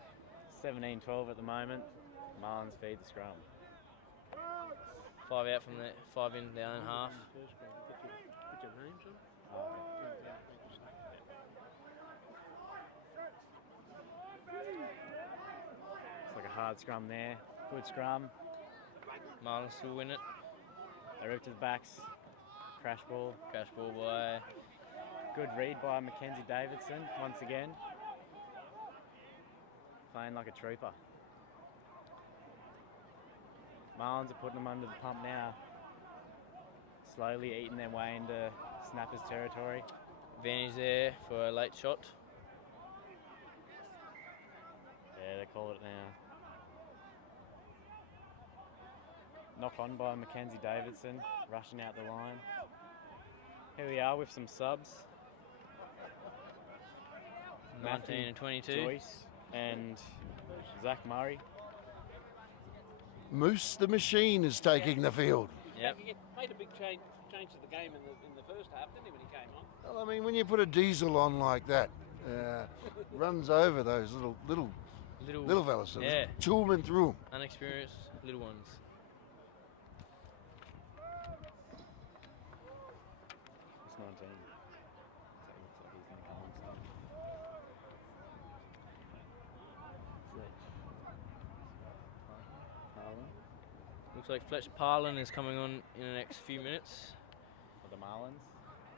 17-12 at the moment. Marlins feed the scrum. 5 out from the 5 in their own half. Put your names on. It's like a hard scrum there. Good scrum. Marlins still win it. They rip to the backs. Crash ball. Crash ball by Good read by Mackenzie Davidson once again. Playing like a trooper. Marlins are putting them under the pump now. Slowly eating their way into Snappers territory. advantage there for a late shot. Yeah, they call it now. Knock on by Mackenzie Davidson, rushing out the line. Here we are with some subs. 19 and 22. Joyce and Zach Murray. Moose the Machine is taking the field. Yep. He made a big change to the game in the first half, didn't he, when he came on? Well, I mean, when you put a diesel on like that, runs over those little fellas, Yeah. Toolman through them. Unexperienced little ones. It's 19. So it looks like feel like Fletcher Parlin is coming on in the next few minutes. For the Marlins.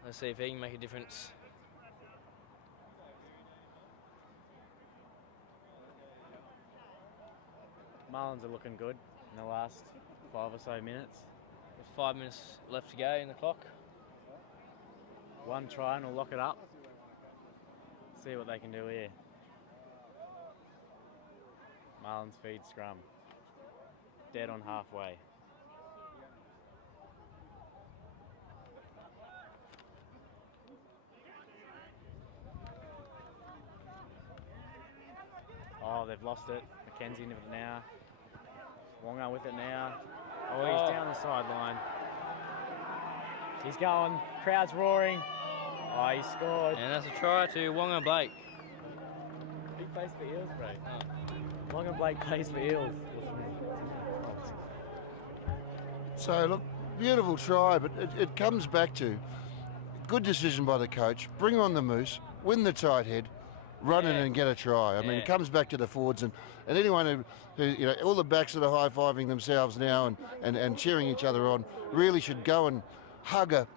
Let's see if he can make a difference. Marlins are looking good in the last 5 or so minutes. With 5 minutes left to go in the clock. One try and we'll lock it up. See what they can do here. Marlins feed scrum. Dead on halfway. Oh, they've lost it. McKenzie with it now. Wonga with it now. Oh, he's down the sideline. He's going. Crowd's roaring. Oh, he scored. And that's a try to Wonga Blake. He plays for Eels, bro. Wonga Blake plays for Eels. So, look, beautiful try, but it comes back to good decision by the coach. Bring on the Moose, win the tight head, run in and get a try. I mean, it comes back to the forwards and anyone who, you know, all the backs that are high-fiving themselves now and cheering each other on really should go and hug a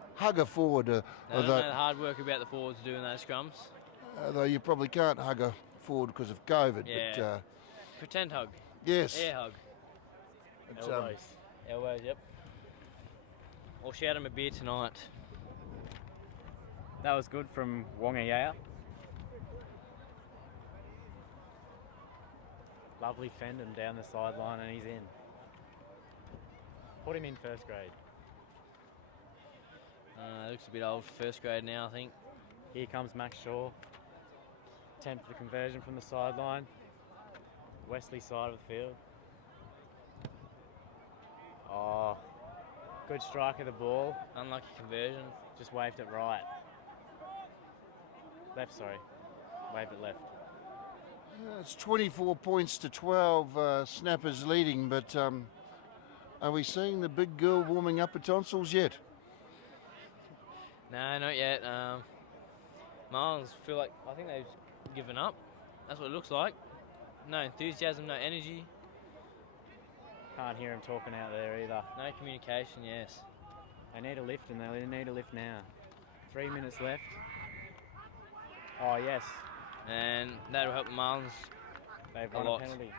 forward. I don't know the hard work about the forwards doing those scrums. Although you probably can't hug a forward because of COVID. Yeah. But, Pretend hug. yes. Air hug. It's, Elbows, yep. Or shout him a beer tonight. That was good from Wonga Yaya. Lovely fend him down the sideline and he's in. Put him in first grade. Looks a bit old for first grade now, I think. Here comes Max Shaw. Attempt the conversion from the sideline. Wesley side of the field. Oh, good strike of the ball. Unlucky conversion. Just waved it right. Left, sorry. Waved it left. It's 24 points to 12. Snappers leading, but are we seeing the big girl warming up her tonsils yet? No, not yet. Marlins feel like, I think they've given up. That's what it looks like. No enthusiasm, no energy. Can't hear him talking out there either. No communication, yes. They need a lift and they need a lift now. 3 minutes left. Oh, yes. And that'll help the Marlins. They've A won lot. a penalty.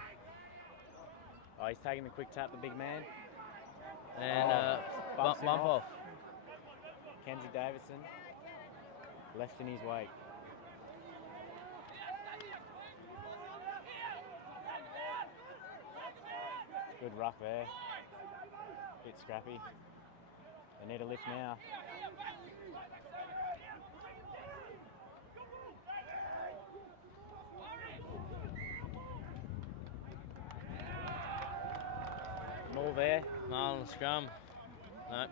Oh, he's taking the quick tap, the big man. And bumps bump him off. Kenzie Davidson left in his wake. Good ruck there. Bit scrappy. They need a lift now. Ball there. Marlins scrum. No.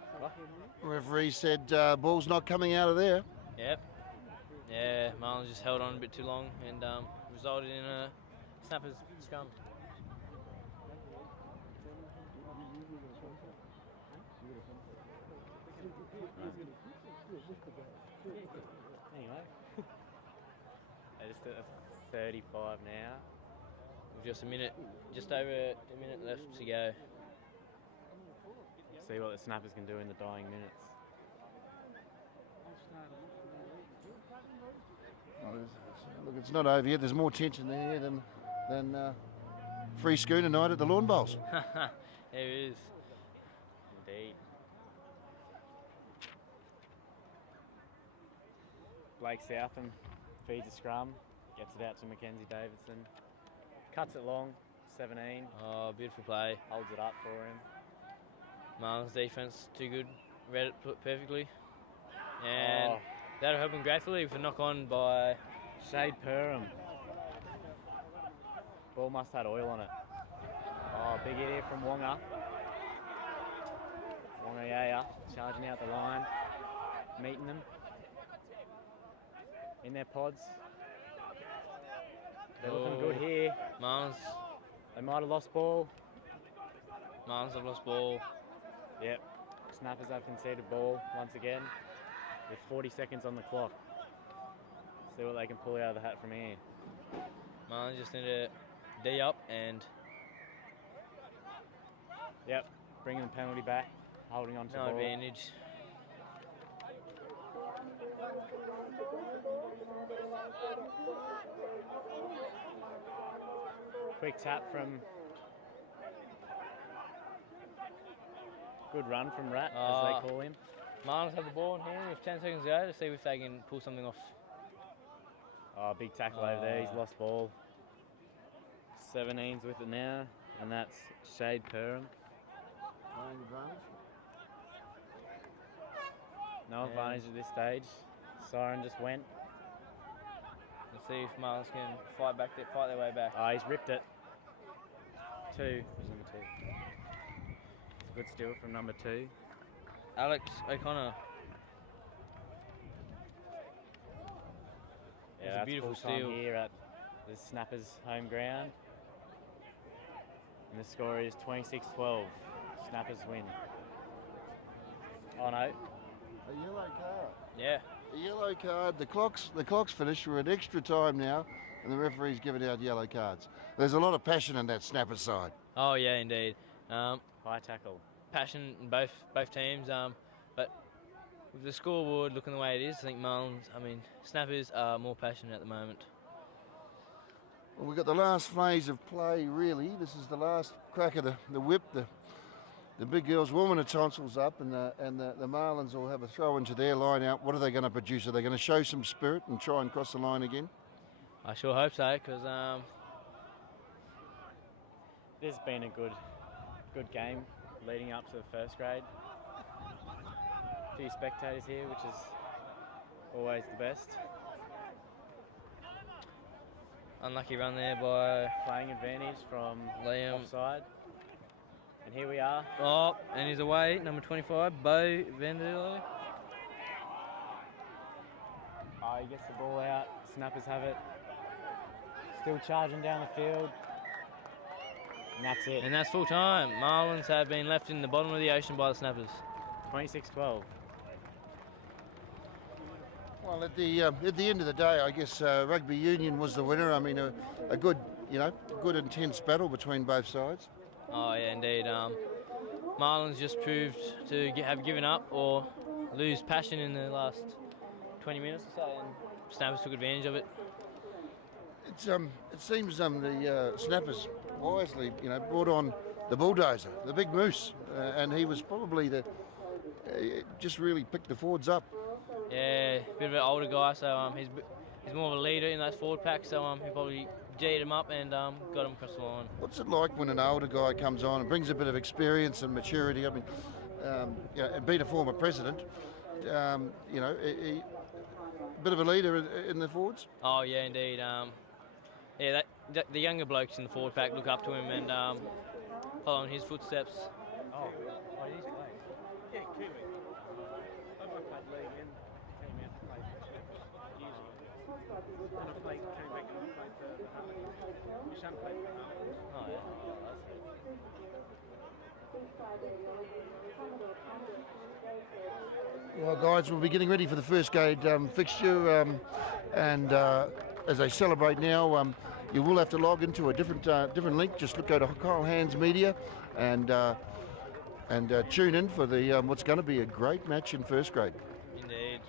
Referee said ball's not coming out of there. Yep. Yeah, Marlins just held on a bit too long and resulted in a snappers scrum. Anyway. They're just at 35 now. With just just over a minute left to go. See what the snappers can do in the dying minutes. Look, it's not over yet. There's more tension there than free schooner night at the Lawn Bowls. There it is. Indeed. Blake Southam feeds a scrum, gets it out to Mackenzie Davidson. Cuts it long, 17. Oh, beautiful play. Holds it up for him. Marlins defense too good. Read it perfectly. And that'll help him gratefully with a knock on by Shade Perham. Ball must have had oil on it. Oh, big hit here from Wonga. Wonga Yaya charging out the line, meeting them in their pods. They're looking good here. Marlins. They might have lost ball. Marlins have lost ball. Yep. Snappers have conceded ball once again with 40 seconds on the clock. See what they can pull out of the hat from here. Marlins just need to D up and Yep. bringing the penalty back, holding on to the No ball. advantage. Quick tap from... Good run from Rat, as they call him. Marlins have the ball in hand with 10 seconds to go to see if they can pull something off. Oh, big tackle over there. He's lost ball. 17's with it now, and that's Shade Perham. Playing advantage. No advantage at this stage. Siren just went. Let's see if Marlins can fight their way back. Oh, he's ripped it. 2 was number 2. It's a good steal from number 2. Alex O'Connor. Yeah, It's a that's beautiful full time steal. here at the Snappers' home ground. And the score is 26-12. Snappers win. Oh no. A yellow card. Yeah. A yellow card. The clock's finished. We're at extra time now, and the referee's giving out yellow cards. There's a lot of passion in that Snapper side. Oh yeah, indeed. High tackle. Passion in both teams. But with the scoreboard looking the way it is, I think Snappers are more passionate at the moment. Well, we've got the last phase of play, really. This is the last crack of the whip. The big girls warming the tonsils up, and the Marlins will have a throw into their line out. What are they going to produce? Are they going to show some spirit and try and cross the line again? I sure hope so, because This has been a good game leading up to the first grade. A few spectators here, which is always the best. unlucky run there by Playing advantage from Liam. offside. And here we are. Oh, and he's away, number 25, Bo Vanderlo. Oh, he gets the ball out. Snappers have it. Still charging down the field. And that's it. And that's full time. Marlins have been left in the bottom of the ocean by the Snappers. Well, 26-12. at the end of the day, I guess Rugby Union was the winner. I mean, a good, good intense battle between both sides. Oh yeah, indeed. Marlins just proved to have given up or lose passion in the last 20 minutes or so, and Snappers took advantage of it. It seems the Snappers wisely, brought on the bulldozer, the big moose, and he was probably just really picked the forwards up. Yeah, a bit of an older guy, so he's more of a leader in that forward pack, so he probably G'd him up and got him across the line. What's it like when an older guy comes on and brings a bit of experience and maturity? I mean, and being a former president, a bit of a leader in the forwards? Oh yeah, indeed. The younger blokes in the forward pack look up to him and follow in his footsteps. Oh, he's playing. Yeah, Kiwi. I played league and came out and played for Snappers years ago. And I came back and I played for the Harlequins. My son played for the Harlequins. Oh yeah. Well, guys, we'll be getting ready for the first grade fixture, and as they celebrate now, you will have to log into a different link. Just go to Kyle Hands Media and tune in for the what's going to be a great match in first grade. Indeed.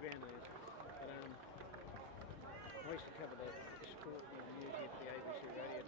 Ground there. But I used to cover the sport usually at the ABC radio